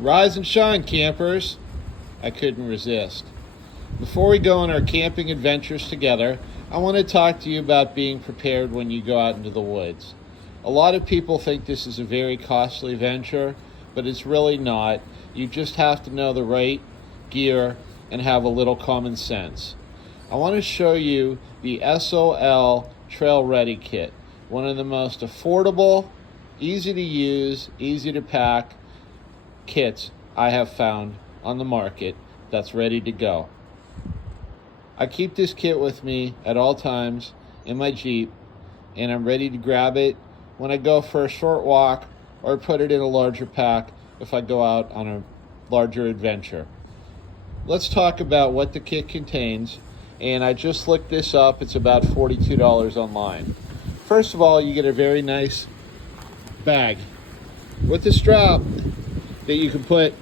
Rise and shine, campers. I couldn't resist. Before we go on our camping adventures together, I want to talk to you about being prepared when you go out into the woods. A lot of people think this is a very costly venture, but it's really not. You just have to know the right gear and have a little common sense. I want to show you the SOL Trail Ready Kit, one of the most affordable, easy to use, easy to pack kits I have found on the market that's ready to go. I keep this kit with me at all times in my Jeep, and I'm ready to grab it when I go for a short walk or put it in a larger pack if I go out on a larger adventure. Let's talk about what the kit contains, and I just looked this up. It's about $42 online. First of all, you get a very nice bag with a strap that you can put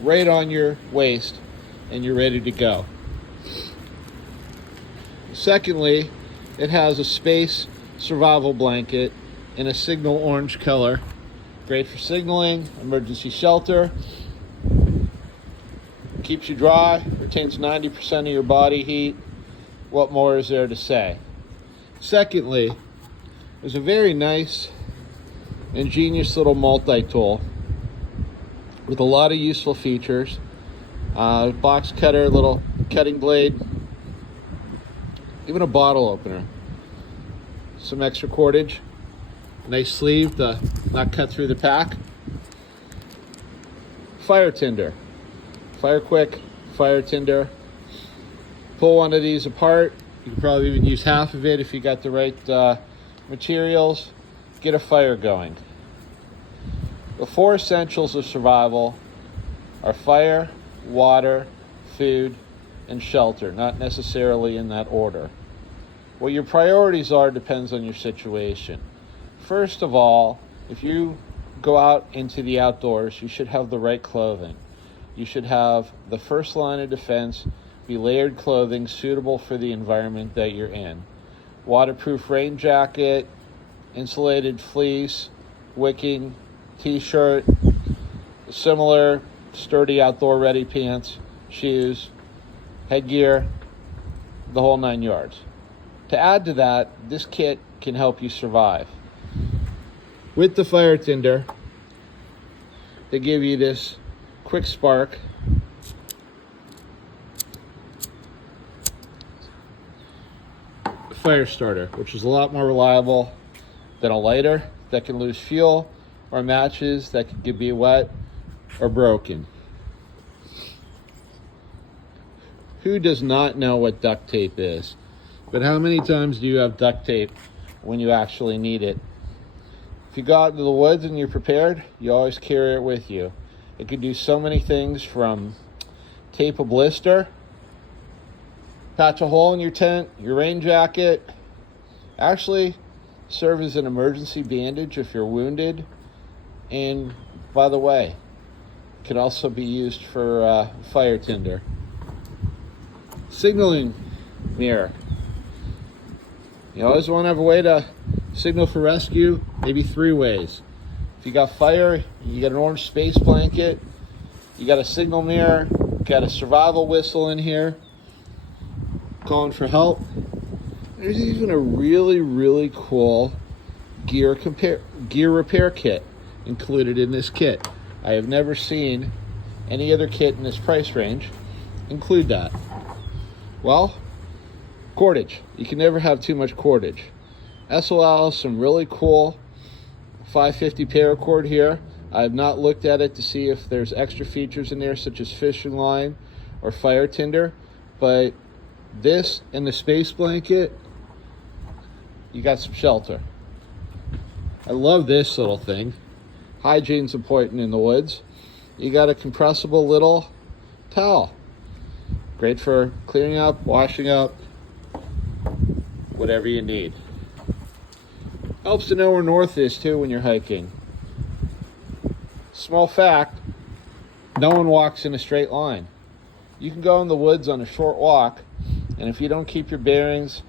right on your waist and you're ready to go. Secondly, it has a space survival blanket in a signal orange color. Great for signaling, emergency shelter. Keeps you dry, retains 90% of your body heat. What more is there to say? Secondly, there's a very nice, ingenious little multi-tool with a lot of useful features. Box cutter, little cutting blade, even a bottle opener. Some extra cordage, nice sleeve to not cut through the pack. Fire tinder, fire quick fire tinder. Pull one of these apart. You can probably even use half of it if you got the right materials. Get a fire going. The 4 essentials of survival are fire, water, food, and shelter, not necessarily in that order. What your priorities are depends on your situation. First of all, if you go out into the outdoors, you should have the right clothing. You should have the first line of defense be layered clothing suitable for the environment that you're in. Waterproof rain jacket, insulated fleece, wicking, t-shirt, similar sturdy outdoor ready pants, shoes, headgear, the whole 9 yards. To add to that, this kit can help you survive. With the fire tinder, they give you this quick spark fire starter, which is a lot more reliable than a lighter that can lose fuel, or matches that could be wet or broken. Who does not know what duct tape is? But how many times do you have duct tape when you actually need it? If you go out into the woods and you're prepared, you always carry it with you. It could do so many things, from tape a blister, patch a hole in your tent, your rain jacket, actually serve as an emergency bandage if you're wounded. And by the way, it can also be used for fire tinder. Signaling mirror. You always want to have a way to signal for rescue, maybe 3 ways. If you got fire, you got an orange space blanket, you got a signal mirror, got a survival whistle in here, calling for help. There's even a really, really cool gear repair kit included in this kit. I have never seen any other kit in this price range include that. Well, cordage. You can never have too much cordage. SOL has some really cool 550 paracord here. I have not looked at it to see if there's extra features in there, such as fishing line or fire tinder, but this and the space blanket, you got some shelter. I love this little thing. Hygiene's important in the woods. You got a compressible little towel. Great for cleaning up, washing up, whatever you need. Helps to know where north is too when you're hiking. Small fact, no one walks in a straight line. You can go in the woods on a short walk, and if you don't keep your bearings,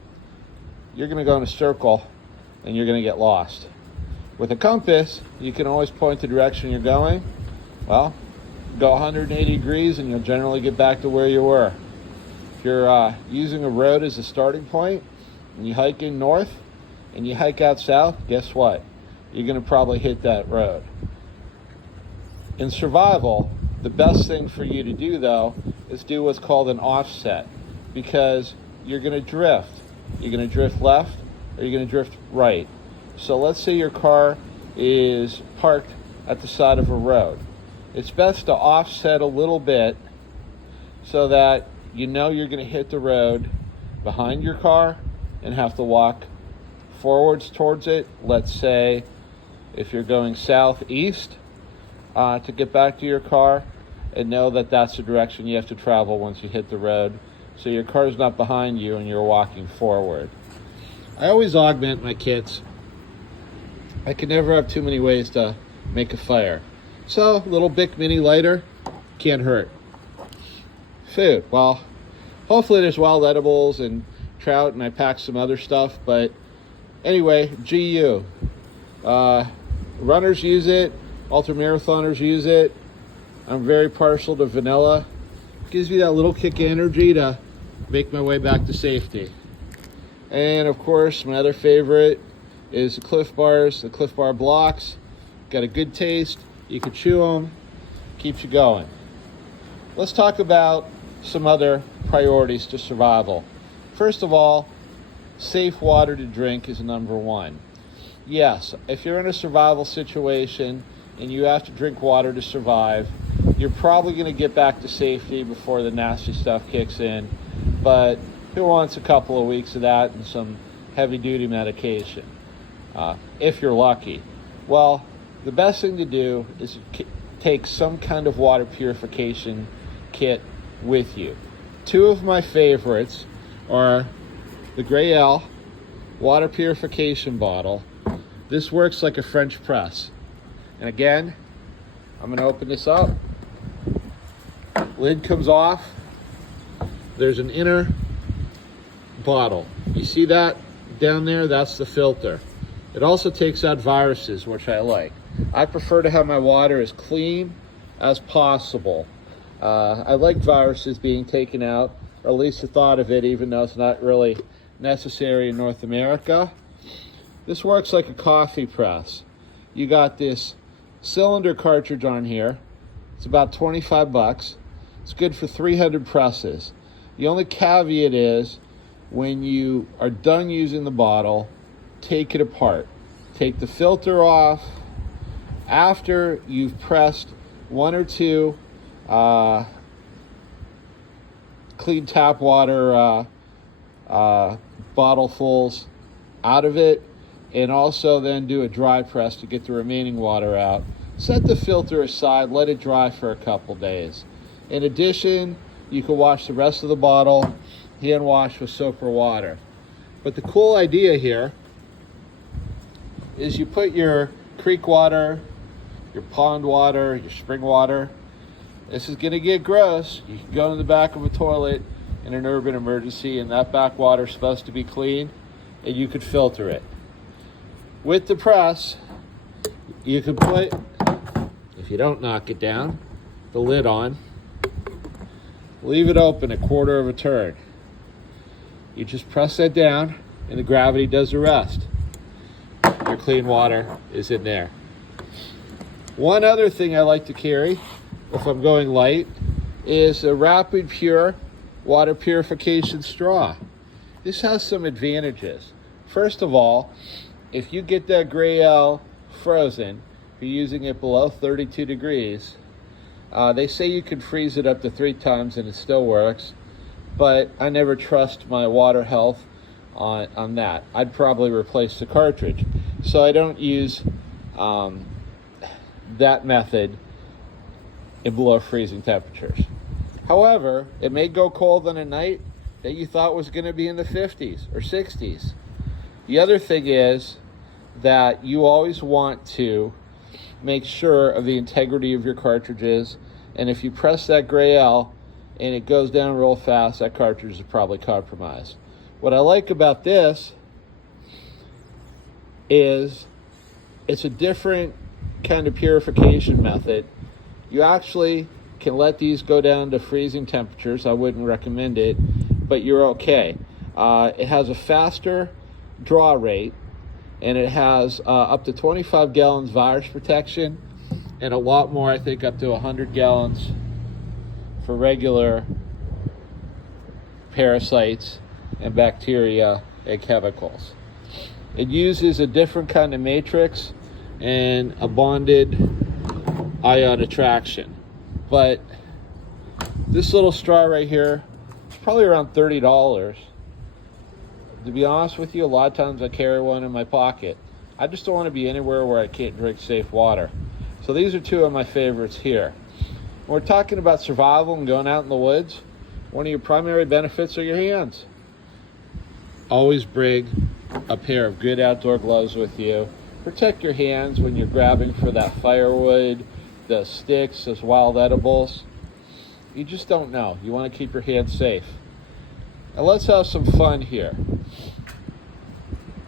you're going to go in a circle and you're going to get lost. With a compass, you can always point the direction you're going. Well, go 180 degrees and you'll generally get back to where you were. If you're using a road as a starting point and you hike in north and you hike out south, guess what? You're going to probably hit that road. In survival, the best thing for you to do, though, is do what's called an offset, because you're going to drift. You're going to drift left or you're going to drift right. So let's say your car is parked at the side of a road. It's best to offset a little bit so that you know you're going to hit the road behind your car and have to walk forwards towards it. Let's say if you're going southeast to get back to your car, and know that that's the direction you have to travel once you hit the road, so your car's not behind you and you're walking forward. I always augment my kits. I can never have too many ways to make a fire. So, a little Bic Mini lighter can't hurt. Food, well, hopefully there's wild edibles and trout, and I packed some other stuff, but anyway, GU. Runners use it, ultramarathoners use it. I'm very partial to vanilla. It gives me that little kick of energy to make my way back to safety. And of course, my other favorite is the Cliff Bars, the Cliff Bar blocks. Got a good taste, you can chew them, keeps you going. Let's talk about some other priorities to survival. First of all, safe water to drink is number one. Yes, if you're in a survival situation and you have to drink water to survive, you're probably going to get back to safety before the nasty stuff kicks in, but who wants a couple of weeks of that and some heavy-duty medication, if you're lucky? Well, the best thing to do is take some kind of water purification kit with you. Two of my favorites are the Gray L water purification bottle. This works like a French press. And again, I'm going to open this up. Lid comes off. There's an inner bottle. You see that down there? That's the filter. It also takes out viruses, which I like. I prefer to have my water as clean as possible. I like viruses being taken out, or at least the thought of it, even though it's not really necessary in North America. This works like a coffee press. You got this cylinder cartridge on here. It's about 25 bucks. It's good for 300 presses. The only caveat is when you are done using the bottle, take it apart. Take the filter off. After you've pressed one or two clean tap water bottlefuls out of it, and also then do a dry press to get the remaining water out. Set the filter aside, let it dry for a couple days. In addition, you can wash the rest of the bottle, hand wash with soap or water. But the cool idea here is you put your creek water, your pond water, your spring water. This is gonna get gross. You can go in the back of a toilet in an urban emergency, and that back water is supposed to be clean, and you could filter it. With the press, you can put, if you don't knock it down, the lid on. Leave it open a quarter of a turn. You just press that down and the gravity does the rest. Your clean water is in there. One other thing I like to carry, if I'm going light, is a Rapid Pure water purification straw. This has some advantages. First of all, if you get that Gray L frozen, if you're using it below 32 degrees, they say you can freeze it up to 3 times and it still works, but I never trust my water health on that. I'd probably replace the cartridge. So I don't use that method in below freezing temperatures. However, it may go cold on a night that you thought was going to be in the 50s or 60s. The other thing is that you always want to make sure of the integrity of your cartridges, and if you press that Gray L and it goes down real fast, that cartridge is probably compromised. What I like about this is it's a different kind of purification method. You actually can let these go down to freezing temperatures. I wouldn't recommend it, but you're okay. It has a faster draw rate, and it has up to 25 gallons virus protection, and a lot more, I think up to 100 gallons for regular parasites and bacteria and chemicals. It uses a different kind of matrix and a bonded ion attraction. But this little straw right here is probably around $30. To be honest with you, a lot of times I carry one in my pocket. I just don't want to be anywhere where I can't drink safe water. So these are two of my favorites here. When we're talking about survival and going out in the woods, one of your primary benefits are your hands. Always bring a pair of good outdoor gloves with you. Protect your hands when you're grabbing for that firewood, the sticks, those wild edibles. You just don't know. You want to keep your hands safe. And let's have some fun here.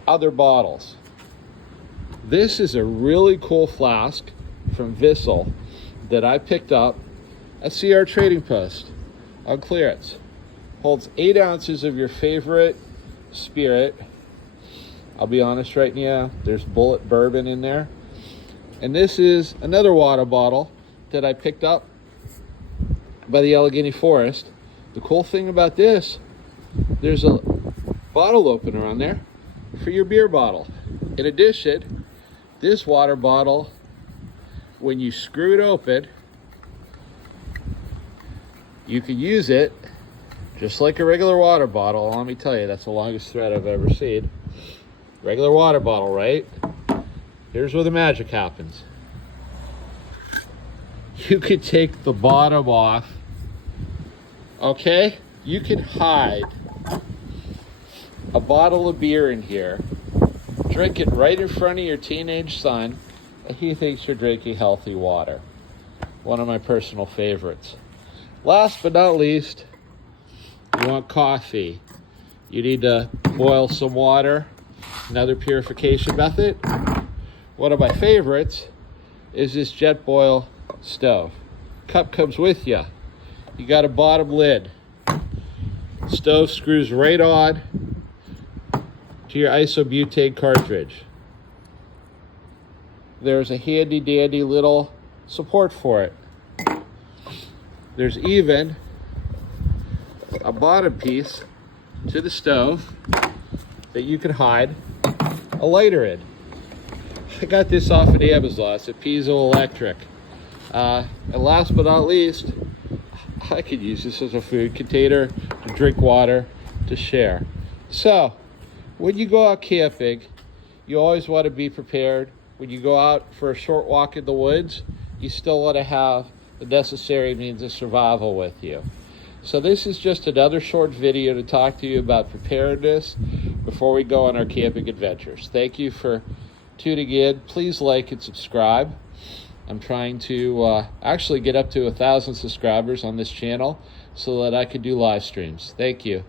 Other bottles. This is a really cool flask from Vissel that I picked up at CR Trading Post on clearance. Holds 8 ounces of your favorite spirit. I'll be honest right now, there's Bullet bourbon in there. And this is another water bottle that I picked up by the Allegheny Forest. The cool thing about this, there's a bottle opener on there for your beer bottle. In addition, this water bottle, when you screw it open, you can use it just like a regular water bottle. Let me tell you, that's the longest thread I've ever seen. Regular water bottle, right? Here's where the magic happens. You could take the bottom off, okay? You can hide a bottle of beer in here, drink it right in front of your teenage son, and he thinks you're drinking healthy water. One of my personal favorites. Last but not least, you want coffee. You need to boil some water. Another purification method. One of my favorites is this jet boil stove. Cup comes with you. You got a bottom lid. Stove screws right on to your isobutane cartridge. There's a handy dandy little support for it. There's even a bottom piece to the stove that you can hide a lighter in. I got this off of Amazon. It's a piezoelectric. And last but not least, I could use this as a food container, to drink water, to share. So, when you go out camping, you always want to be prepared. When you go out for a short walk in the woods, you still want to have the necessary means of survival with you. So this is just another short video to talk to you about preparedness before we go on our camping adventures. Thank you for tuning in. Please like and subscribe. I'm trying to actually get up to 1,000 subscribers on this channel so that I can do live streams. Thank you.